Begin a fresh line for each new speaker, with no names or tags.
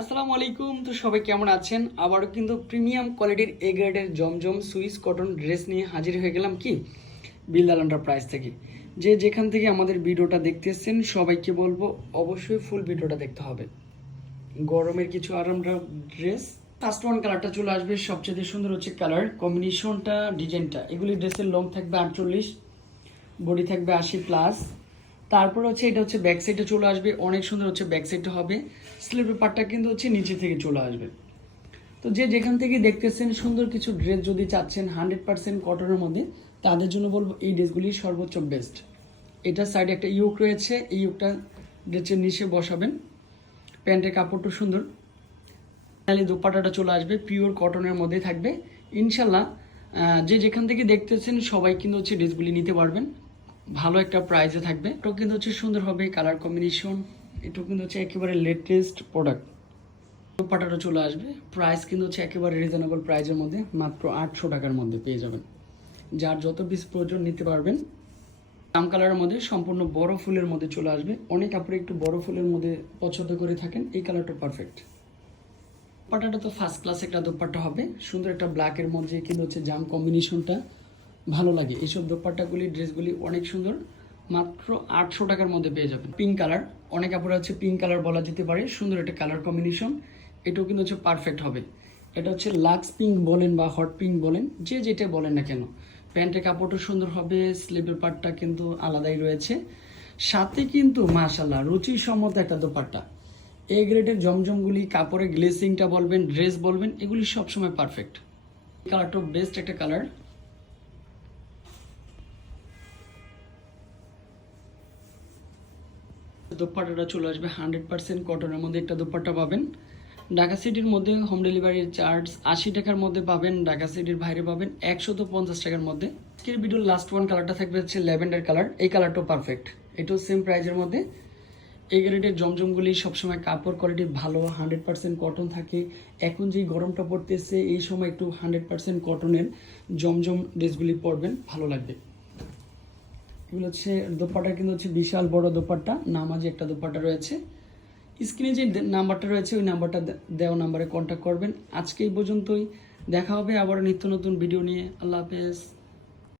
আসসালামু আলাইকুম। তো সবাই কেমন আছেন? আবারও কিন্তু প্রিমিয়াম কোয়ালিটির এ গ্রেডের জমজম সুইস কটন ড্রেস নিয়ে হাজির হয়ে গেলাম কি? বিল্লাল প্রাইস থেকে। যে যেখান থেকে আমাদের ভিডিওটা দেখতে দেখতেছেন সবাইকে বলব, অবশ্যই ফুল ভিডিওটা দেখতে হবে। গরমের কিছু আরামদায়ক ড্রেস ফার্স্ট ওয়ান কালারটা চলে আসবে। সবচেয়ে সুন্দর হচ্ছে কালার কম্বিনেশনটা ডিজাইনটা এগুলি ড্রেসের লং থাকবে আটচল্লিশ বডি থাকবে আশি প্লাস তারপর হচ্ছে এটা হচ্ছে ব্যাক সাইডে চলে আসবে, অনেক সুন্দর হচ্ছে ব্যাক সাইডটা হবে। স্লিপের পার্টটা কিন্তু হচ্ছে নিচে থেকে চলে আসবে। তো যে যেখান থেকে দেখতেছেন সুন্দর কিছু ড্রেস যদি চাচ্ছেন হান্ড্রেড পার্সেন্ট কটনের মধ্যে, তাদের জন্য বলব এই ড্রেসগুলি সর্বোচ্চ বেস্ট এটা সাইডে একটা ইউক রয়েছে, এই ইউকটা ড্রেসের নিচে বসাবেন। প্যান্টের কাপড়টা সুন্দর। তাহলে দোপাটাটা চলে আসবে পিওর কটনের মধ্যে থাকবে। ইনশাল্লাহ যে যেখান থেকে দেখতেছেন সবাই কিন্তু হচ্ছে ড্রেসগুলি নিতে পারবেন। ভালো একটা প্রাইসে থাকবে। এটাও কিন্তু হচ্ছে সুন্দর হবে কালার কম্বিনেশন এটাও কিন্তু হচ্ছে একেবারে লেটেস্ট প্রোডাক্ট দোপাটাটা চলে আসবে। প্রাইস কিন্তু হচ্ছে একেবারে রিজনেবল প্রাইসের মধ্যে। মাত্র আটশো টাকার মধ্যে পেয়ে যাবেন। যার যত পিস প্রয়োজন নিতে পারবেন, দাম কালারের মধ্যে সম্পূর্ণ বড় ফুলের মধ্যে চলে আসবে। অনেক আপনি একটু বড় ফুলের মধ্যে পছন্দ করে থাকেন, এই কালারটা পারফেক্ট দোপাট্টাটা তো ফার্স্ট ক্লাস একটা দোপাট্টা হবে। সুন্দর একটা ব্ল্যাকের মধ্যে কিন্তু হচ্ছে জাম কম্বিনেশনটা ভালো লাগে। এইসব দোপাট্টাগুলি, ড্রেসগুলি অনেক সুন্দর। মাত্র আটশো টাকার মধ্যে পেয়ে যাবেন। পিঙ্ক কালার অনেক কাপড় হচ্ছে পিঙ্ক কালার বলা যেতে পারে। সুন্দর একটা কালার কম্বিনেশন এটাও কিন্তু হচ্ছে পারফেক্ট হবে। এটা হচ্ছে লাক্স পিঙ্ক বলেন বা হট পিঙ্ক বলেন, যে যেটা বলেন না কেন। প্যান্টের কাপড়টা সুন্দর হবে, স্লিভের পার্টটা কিন্তু আলাদাই রয়েছে। সাথে কিন্তু মাশাল্লাহ রুচিসম্মত একটা দোপাট্টা। এ গ্রেডের জমজমগুলি কাপড়ের গ্লেসিংটা বলবেন ড্রেস বলবেন, এগুলি সবসময় পারফেক্ট কালারটা বেস্ট একটা কালার দোপাট্টাটা চলে আসবে হান্ড্রেড পার্সেন্ট কটনের মধ্যে একটা দোপাট্টা পাবেন। ঢাকা সিটির মধ্যে হোম ডেলিভারির চার্জ আশি টাকার মধ্যে পাবেন, ঢাকা সিটির বাইরে পাবেন একশত পঞ্চাশ টাকার মধ্যে। আজকের ভিডিওর লাস্ট ওয়ান কালারটা থাকবে হচ্ছে ল্যাভেন্ডার কালার এই কালারটাও পারফেক্ট এটাও সেম প্রাইজের মধ্যে। এই গ্রেডের জমজমগুলি সবসময় কাপড় কোয়ালিটি ভালো হান্ড্রেড পার্সেন্ট কটন থাকে। এখন যেই গরমটা পড়তেছে, এই সময় একটু হান্ড্রেড পার্সেন্ট কটনের জমজম ড্রেসগুলি পরবেন, ভালো লাগবে। এগুলো হচ্ছে দোপাটা কিন্তু হচ্ছে বিশাল বড় দোপাট্টা নামাজি একটা দোপাট্টা রয়েছে। স্ক্রিনে যে নাম্বারটা রয়েছে, ওই নাম্বারটা দেওয়া নাম্বারে কন্ট্যাক্ট করবেন। আজকে এই পর্যন্তই, দেখা হবে আবার নিত্য নতুন ভিডিও নিয়ে। আল্লাহ হাফেজ।